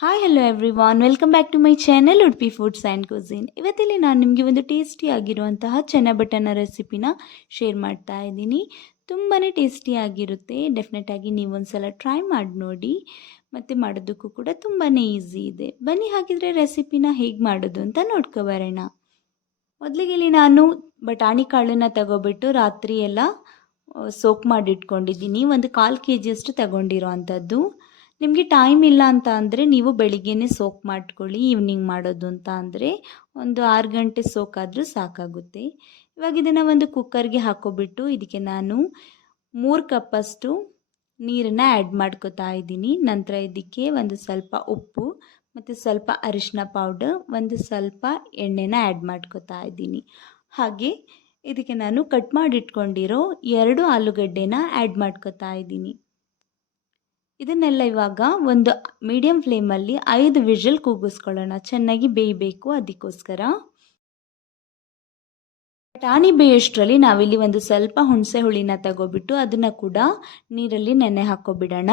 Hi hello everyone, welcome back to my channel Udupi foods and cuisine. ಇವತ್ತಿಲ್ಲಿ ನಾನು ನಿಮಗೆ ಒಂದು ಟೇಸ್ಟಿ ಆಗಿರುವಂತಹ ಚೆನ್ನ ಬಟನ ರೆಸಿಪಿನ ಶೇರ್ ಮಾಡ್ತಾ ಇದ್ದೀನಿ. ತುಂಬಾ ಟೇಸ್ಟಿಯಾಗಿರುತ್ತೆ. ಡೆಫಿನೆಟಾಗಿ ನೀವು ಒಂದ್ಸಲ ಟ್ರೈ ಮಾಡಿ ನೋಡಿ. ಮತ್ತು ಮಾಡೋದಕ್ಕೂ ಕೂಡ ತುಂಬಾ ಈಸಿ ಇದೆ. ಬನ್ನಿ ಹಾಗಿದ್ರೆ ರೆಸಿಪಿನ ಹೇಗೆ ಮಾಡೋದು ಅಂತ ನೋಡ್ಕೊಬರೋಣ. ಮೊದಲಿಗೆ ಇಲ್ಲಿ ನಾನು ಬಟಾಣಿ ಕಾಳನ್ನು ತಗೋಬಿಟ್ಟು ರಾತ್ರಿ ಎಲ್ಲ ಸೋಕ್ ಮಾಡಿಟ್ಕೊಂಡಿದ್ದೀನಿ. ಒಂದು 1/4 kg ಅಷ್ಟು ತಗೊಂಡಿರೋ ಅಂಥದ್ದು. ನಿಮಗೆ ಟೈಮ್ ಇಲ್ಲ ಅಂತ ಅಂದರೆ ನೀವು ಬೆಳಿಗ್ಗೆನೇ ಸೋಕ್ ಮಾಡ್ಕೊಳ್ಳಿ. ಈವ್ನಿಂಗ್ ಮಾಡೋದು ಅಂತ ಅಂದರೆ ಒಂದು 6 ಗಂಟೆ ಸೋಕಾದರೂ ಸಾಕಾಗುತ್ತೆ. ಇವಾಗ ಇದನ್ನು ಒಂದು ಕುಕ್ಕರ್ಗೆ ಹಾಕೋಬಿಟ್ಟು ಇದಕ್ಕೆ ನಾನು 3 ಕಪ್ಪಷ್ಟು ನೀರನ್ನು ಆ್ಯಡ್ ಮಾಡ್ಕೋತಾ ಇದ್ದೀನಿ. ನಂತರ ಇದಕ್ಕೆ ಒಂದು ಸ್ವಲ್ಪ ಉಪ್ಪು ಮತ್ತು ಸ್ವಲ್ಪ ಅರಿಶಿನ ಪೌಡರ್, ಒಂದು ಸ್ವಲ್ಪ ಎಣ್ಣೆನ ಆ್ಯಡ್ ಮಾಡ್ಕೋತಾ ಇದ್ದೀನಿ. ಹಾಗೆ ಇದಕ್ಕೆ ನಾನು ಕಟ್ ಮಾಡಿಟ್ಕೊಂಡಿರೋ 2 ಆಲೂಗಡ್ಡೆನ ಆ್ಯಡ್ ಮಾಡ್ಕೋತಾ ಇದ್ದೀನಿ. ಇದನ್ನೆಲ್ಲ ಇವಾಗ ಒಂದು ಮೀಡಿಯಂ ಫ್ಲೇಮಲ್ಲಿ 5 ವಿಷಲ್ ಕೂಗಿಸ್ಕೊಳ್ಳೋಣ. ಚೆನ್ನಾಗಿ ಬೇಯಬೇಕು, ಅದಕ್ಕೋಸ್ಕರ. ಬಟಾಣಿ ಬೇಯೋಷ್ಟರಲ್ಲಿ ನಾವಿಲ್ಲಿ ಒಂದು ಸ್ವಲ್ಪ ಹುಣಸೆ ಹುಳಿನ ತಗೋಬಿಟ್ಟು ಅದನ್ನು ಕೂಡ ನೀರಲ್ಲಿ ನೆನೆ ಹಾಕೋಬಿಡೋಣ.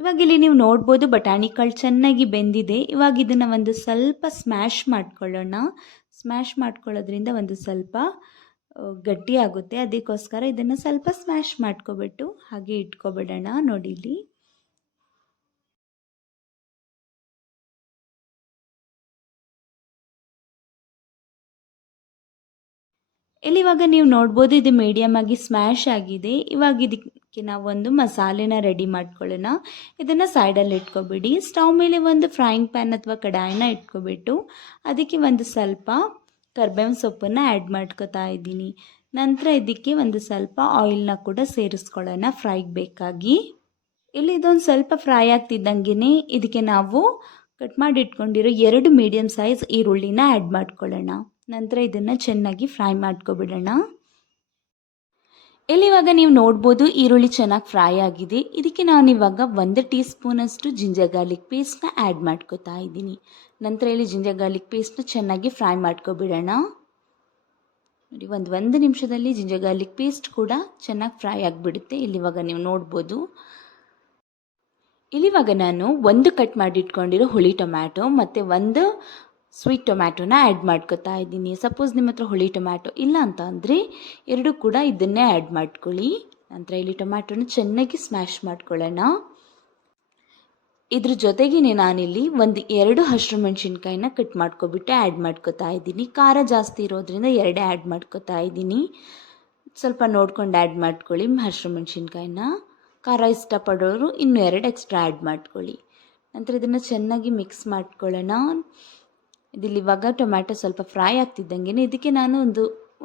ಇವಾಗ ಇಲ್ಲಿ ನೀವು ನೋಡ್ಬೋದು ಬಟಾಣಿ ಕಾಳು ಚೆನ್ನಾಗಿ ಬೆಂದಿದೆ. ಇವಾಗ ಇದನ್ನು ಒಂದು ಸ್ವಲ್ಪ ಸ್ಮ್ಯಾಶ್ ಮಾಡ್ಕೊಳ್ಳೋಣ. ಸ್ಮ್ಯಾಶ್ ಮಾಡ್ಕೊಳ್ಳೋದ್ರಿಂದ ಒಂದು ಸ್ವಲ್ಪ ಗಟ್ಟಿ ಆಗುತ್ತೆ. ಅದಕ್ಕೋಸ್ಕರ ಇದನ್ನು ಸ್ವಲ್ಪ ಸ್ಮ್ಯಾಶ್ ಮಾಡ್ಕೊಬಿಟ್ಟು ಹಾಗೆ ಇಟ್ಕೊಬಿಡೋಣ. ನೋಡಿ ಇಲ್ಲಿ ಇವಾಗ ನೀವು ನೋಡ್ಬೋದು ಇದು ಮೀಡಿಯಮ್ ಆಗಿ ಸ್ಮ್ಯಾಶ್ ಆಗಿದೆ. ಇವಾಗ ಇದಕ್ಕೆ ನಾವು ಒಂದು ಮಸಾಲೆನ ರೆಡಿ ಮಾಡ್ಕೊಳ್ಳೋಣ. ಇದನ್ನು ಸೈಡಲ್ಲಿ ಇಟ್ಕೊಬಿಡಿ. ಸ್ಟವ್ ಮೇಲೆ ಒಂದು ಫ್ರೈಯಿಂಗ್ ಪ್ಯಾನ್ ಅಥವಾ ಕಡಾಯಿನ ಇಟ್ಕೊಬಿಟ್ಟು ಅದಕ್ಕೆ ಒಂದು ಸ್ವಲ್ಪ ಕರ್ಬೇವಿನ ಸೊಪ್ಪನ್ನು ಆ್ಯಡ್ ಮಾಡ್ಕೊತಾ ಇದ್ದೀನಿ. ನಂತರ ಇದಕ್ಕೆ ಒಂದು ಸ್ವಲ್ಪ ಆಯಿಲ್ನ ಕೂಡ ಸೇರಿಸ್ಕೊಳ್ಳೋಣ ಫ್ರೈಗೆ ಬೇಕಾಗಿ. ಇಲ್ಲಿ ಇದೊಂದು ಸ್ವಲ್ಪ ಫ್ರೈ ಆಗ್ತಿದ್ದಂಗೆ ಇದಕ್ಕೆ ನಾವು ಕಟ್ ಮಾಡಿ ಇಟ್ಕೊಂಡಿರೋ 2 ಮೀಡಿಯಮ್ ಸೈಜ್ ಈರುಳ್ಳಿನ ಆ್ಯಡ್ ಮಾಡ್ಕೊಳ್ಳೋಣ. ನಂತರ ಇದನ್ನು ಚೆನ್ನಾಗಿ ಫ್ರೈ ಮಾಡ್ಕೊಬಿಡೋಣ. ಇವಾಗ ನೀವು ನೋಡ್ಬೋದು ಈರುಳ್ಳಿ ಚೆನ್ನಾಗಿ ಫ್ರೈ ಆಗಿದೆ. ಇದಕ್ಕೆ ನಾನಿವಾಗ 1 ಟೀ ಸ್ಪೂನಷ್ಟು ಜಿಂಜರ್ ಗಾರ್ಲಿಕ್ ಪೇಸ್ಟ್ನ ಆ್ಯಡ್ ಮಾಡ್ಕೋತಾ ಇದ್ದೀನಿ. ನಂತರ ಇಲ್ಲಿ ಜಿಂಜರ್ ಗಾರ್ಲಿಕ್ ಪೇಸ್ಟ್ನ ಚೆನ್ನಾಗಿ ಫ್ರೈ ಮಾಡ್ಕೊಬಿಡೋಣ. ನೋಡಿ, ಒಂದು ನಿಮಿಷದಲ್ಲಿ ಜಿಂಜರ್ ಗಾರ್ಲಿಕ್ ಪೇಸ್ಟ್ ಕೂಡ ಚೆನ್ನಾಗಿ ಫ್ರೈ ಆಗಿಬಿಡುತ್ತೆ. ಇವಾಗ ನೀವು ನೋಡ್ಬೋದು. ಇವಾಗ ನಾನು 1 ಕಟ್ ಮಾಡಿ ಇಟ್ಕೊಂಡಿರೋ ಹುಳಿ ಟೊಮ್ಯಾಟೊ ಮತ್ತು 1 ಸ್ವೀಟ್ ಟೊಮ್ಯಾಟೊನ ಆ್ಯಡ್ ಮಾಡ್ಕೊತಾ ಇದ್ದೀನಿ. ಸಪೋಸ್ ನಿಮ್ಮ ಹತ್ರ ಹುಳಿ ಟೊಮ್ಯಾಟೊ ಇಲ್ಲ ಅಂತ ಅಂದರೆ 2 ಕೂಡ ಇದನ್ನೇ ಆ್ಯಡ್ ಮಾಡ್ಕೊಳ್ಳಿ. ನಂತರ ಇಲ್ಲಿ ಟೊಮ್ಯಾಟೊನ ಚೆನ್ನಾಗಿ ಸ್ಮ್ಯಾಶ್ ಮಾಡ್ಕೊಳ್ಳೋಣ. ಇದ್ರ ಜೊತೆಗೇ ನಾನಿಲ್ಲಿ 2 ಹಸಿರು ಮೆಣಸಿನ್ಕಾಯಿನ ಕಟ್ ಮಾಡ್ಕೊಬಿಟ್ಟು ಆ್ಯಡ್ ಮಾಡ್ಕೊತಾ ಇದ್ದೀನಿ. ಖಾರ ಜಾಸ್ತಿ ಇರೋದ್ರಿಂದ 2 ಆ್ಯಡ್ ಮಾಡ್ಕೊತಾ ಇದ್ದೀನಿ. ಸ್ವಲ್ಪ ನೋಡ್ಕೊಂಡು ಆ್ಯಡ್ ಮಾಡ್ಕೊಳ್ಳಿ ಹಸಿರು ಮೆಣಸಿನ್ಕಾಯಿನ. ಖಾರ ಇಷ್ಟಪಡೋರು ಇನ್ನೂ 2 ಎಕ್ಸ್ಟ್ರಾ ಆ್ಯಡ್ ಮಾಡ್ಕೊಳ್ಳಿ. ನಂತರ ಇದನ್ನು ಚೆನ್ನಾಗಿ ಮಿಕ್ಸ್ ಮಾಡ್ಕೊಳ್ಳೋಣ. ಇವಾಗ ಟೊಮ್ಯಾಟೊ ಸ್ವಲ್ಪ ಫ್ರೈ ಆಗ್ತಿದ್ದಂಗೆ ಇದಕ್ಕೆ ನಾನು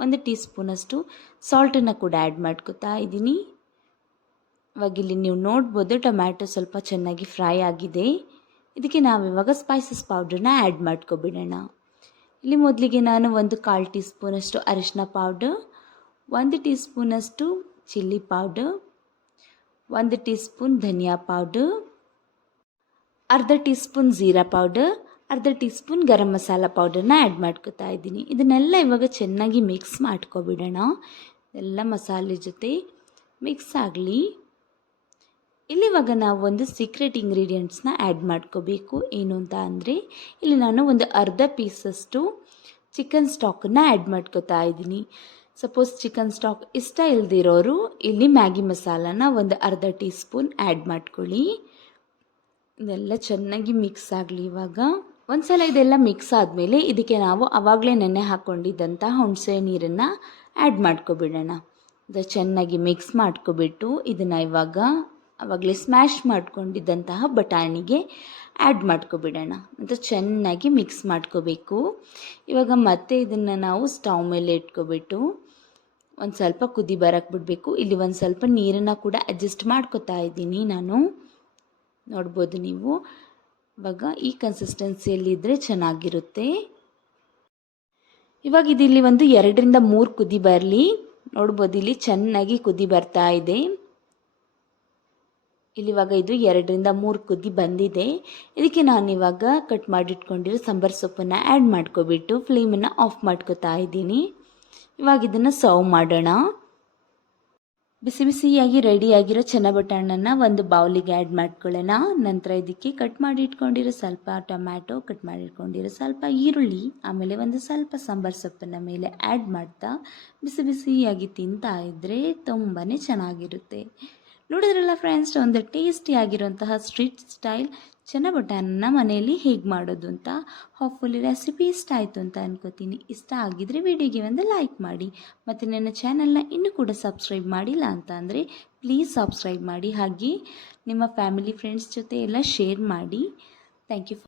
ಒಂದು ಟೀ ಸ್ಪೂನಷ್ಟು ಸಾಲ್ಟನ್ನು ಕೂಡ ಆ್ಯಡ್ ಮಾಡ್ಕೊತಾ ಇದ್ದೀನಿ. ಇವಾಗ ಇಲ್ಲಿ ನೀವು ನೋಡ್ಬೋದು ಟೊಮ್ಯಾಟೊ ಸ್ವಲ್ಪ ಚೆನ್ನಾಗಿ ಫ್ರೈ ಆಗಿದೆ. ಇದಕ್ಕೆ ನಾವಿವಾಗ ಸ್ಪೈಸಸ್ ಪೌಡ್ರನ್ನ ಆ್ಯಡ್ ಮಾಡ್ಕೊಬಿಡೋಣ. ಇಲ್ಲಿ ಮೊದಲಿಗೆ ನಾನು 1/4 ಟೀ ಸ್ಪೂನಷ್ಟು ಅರಿಶಿನ ಪೌಡರ್, 1 ಟೀ ಸ್ಪೂನಷ್ಟು ಚಿಲ್ಲಿ ಪೌಡರ್, 1 ಟೀ ಸ್ಪೂನ್ ಧನಿಯಾ ಪೌಡರ್, ಅರ್ಧ ಟೀ ಸ್ಪೂನ್ ಜೀರಾ ಪೌಡರ್, ಅರ್ಧ ಟೀ ಸ್ಪೂನ್ ಗರಂ ಮಸಾಲ ಪೌಡರ್ನ ಆ್ಯಡ್ ಮಾಡ್ಕೊತಾ ಇದ್ದೀನಿ. ಇದನ್ನೆಲ್ಲ ಇವಾಗ ಚೆನ್ನಾಗಿ ಮಿಕ್ಸ್ ಮಾಡ್ಕೊಬಿಡೋಣ. ಎಲ್ಲ ಮಸಾಲೆ ಜೊತೆ ಮಿಕ್ಸ್ ಆಗಲಿ. ಇವಾಗ ನಾವು ಒಂದು ಸೀಕ್ರೆಟ್ ಇಂಗ್ರೀಡಿಯೆಂಟ್ಸ್ನ ಆ್ಯಡ್ ಮಾಡ್ಕೋಬೇಕು. ಏನು ಅಂತ ಅಂದರೆ ಇಲ್ಲಿ ನಾನು ಒಂದು ಅರ್ಧ ಪೀಸಷ್ಟು ಚಿಕನ್ ಸ್ಟಾಕನ್ನು ಆ್ಯಡ್ ಮಾಡ್ಕೊತಾ ಇದ್ದೀನಿ. ಸಪೋಸ್ ಚಿಕನ್ ಸ್ಟಾಕ್ ಇಷ್ಟ ಇಲ್ದಿರೋರು ಇಲ್ಲಿ ಮ್ಯಾಗಿ ಮಸಾಲಾನ ಒಂದು ಅರ್ಧ ಟೀ ಸ್ಪೂನ್ ಆ್ಯಡ್ ಮಾಡ್ಕೊಳ್ಳಿ. ಇದೆಲ್ಲ ಚೆನ್ನಾಗಿ ಮಿಕ್ಸ್ ಆಗಲಿ. ಇವಾಗ ಒಂದ್ಸಲ ಇದೆಲ್ಲ ಮಿಕ್ಸ್ ಆದಮೇಲೆ ಇದಕ್ಕೆ ನಾವು ಆವಾಗಲೇ ನೆನೆ ಹಾಕ್ಕೊಂಡಿದ್ದಂಥ ಹುಣಸೆ ನೀರನ್ನು ಆ್ಯಡ್ ಮಾಡ್ಕೊಬಿಡೋಣ. ಇದು ಚೆನ್ನಾಗಿ ಮಿಕ್ಸ್ ಮಾಡ್ಕೊಬಿಟ್ಟು ಇದನ್ನು ಆವಾಗಲೇ ಸ್ಮ್ಯಾಶ್ ಮಾಡ್ಕೊಂಡಿದ್ದಂತಹ ಬಟಾಣಿಗೆ ಆ್ಯಡ್ ಮಾಡ್ಕೊಬಿಡೋಣ. ಅಂತ ಚೆನ್ನಾಗಿ ಮಿಕ್ಸ್ ಮಾಡ್ಕೋಬೇಕು. ಇವಾಗ ಮತ್ತೆ ಇದನ್ನು ನಾವು ಸ್ಟವ್ ಮೇಲೆ ಇಟ್ಕೊಬಿಟ್ಟು ಒಂದು ಸ್ವಲ್ಪ ಕುದಿ ಬರಕ್ಕೆ ಬಿಡಬೇಕು. ಇಲ್ಲಿ ಒಂದು ಸ್ವಲ್ಪ ನೀರನ್ನು ಕೂಡ ಅಡ್ಜಸ್ಟ್ ಮಾಡ್ಕೊತಾ ಇದ್ದೀನಿ ನಾನು. ನೋಡ್ಬೋದು ನೀವು. ಇವಾಗ ಈ ಕನ್ಸಿಸ್ಟೆನ್ಸಿಯಲ್ಲಿದ್ದರೆ ಚೆನ್ನಾಗಿರುತ್ತೆ. ಇವಾಗ ಇದಿಲ್ಲಿ 2ರಿಂದ 3 ಕುದಿ ಬರಲಿ. ನೋಡ್ಬೋದು ಇಲ್ಲಿ ಚೆನ್ನಾಗಿ ಕುದಿ ಬರ್ತಾ ಇದೆ. ಇವಾಗ ಇದು 2ರಿಂದ 3 ಕುದಿ ಬಂದಿದೆ. ಇದಕ್ಕೆ ನಾನಿವಾಗ ಕಟ್ ಮಾಡಿಟ್ಕೊಂಡಿರೋ ಸಾಂಬಾರು ಸೊಪ್ಪನ್ನು ಆ್ಯಡ್ ಮಾಡ್ಕೊಬಿಟ್ಟು ಫ್ಲೇಮನ್ನು ಆಫ್ ಮಾಡ್ಕೊತಾ ಇದ್ದೀನಿ. ಇವಾಗ ಇದನ್ನು ಸರ್ವ್ ಮಾಡೋಣ. ಬಿಸಿ ಬಿಸಿಯಾಗಿ ರೆಡಿಯಾಗಿರೋ ಚೆನ್ನ ಬಟಾಣನ ಒಂದು ಬೌಲಿಗೆ ಆ್ಯಡ್ ಮಾಡ್ಕೊಳ್ಳೋಣ. ನಂತರ ಇದಕ್ಕೆ ಕಟ್ ಮಾಡಿ ಇಟ್ಕೊಂಡಿರೋ ಸ್ವಲ್ಪ ಟೊಮ್ಯಾಟೊ, ಕಟ್ ಮಾಡಿ ಇಟ್ಕೊಂಡಿರೋ ಸ್ವಲ್ಪ ಈರುಳ್ಳಿ, ಆಮೇಲೆ ಒಂದು ಸ್ವಲ್ಪ ಸಾಂಬಾರು ಸೊಪ್ಪನ್ನು ಮೇಲೆ ಆ್ಯಡ್ ಮಾಡ್ತಾ ಬಿಸಿ ಬಿಸಿಯಾಗಿ ತಿಂತಾ ಇದ್ದರೆ ತುಂಬಾ ಚೆನ್ನಾಗಿರುತ್ತೆ. ನೋಡಿದ್ರಲ್ಲ ಫ್ರೆಂಡ್ಸ್, ಒಂದು ಟೇಸ್ಟಿಯಾಗಿರುವಂತಹ ಸ್ಟ್ರೀಟ್ ಸ್ಟೈಲ್ ಚೆನ್ನ ಬಟಾನನ್ನ ಮನೆಯಲ್ಲಿ ಹೇಗೆ ಮಾಡೋದು ಅಂತ. ಹಾಪ್ಫುಲಿ ರೆಸಿಪಿ ಇಷ್ಟ ಆಯಿತು ಅಂತ ಅನ್ಕೋತೀನಿ. ಇಷ್ಟ ಆಗಿದ್ರೆ ವಿಡಿಯೋಗೆ ಒಂದು ಲೈಕ್ ಮಾಡಿ, ಮತ್ತು ನನ್ನ ಚಾನಲ್ನ ಇನ್ನೂ ಕೂಡ ಸಬ್ಸ್ಕ್ರೈಬ್ ಮಾಡಿಲ್ಲ ಅಂತ ಅಂದರೆ ಪ್ಲೀಸ್ ಸಬ್ಸ್ಕ್ರೈಬ್ ಮಾಡಿ. ಹಾಗೆ ನಿಮ್ಮ ಫ್ಯಾಮಿಲಿ ಫ್ರೆಂಡ್ಸ್ ಜೊತೆ ಎಲ್ಲ ಶೇರ್ ಮಾಡಿ. Thank you for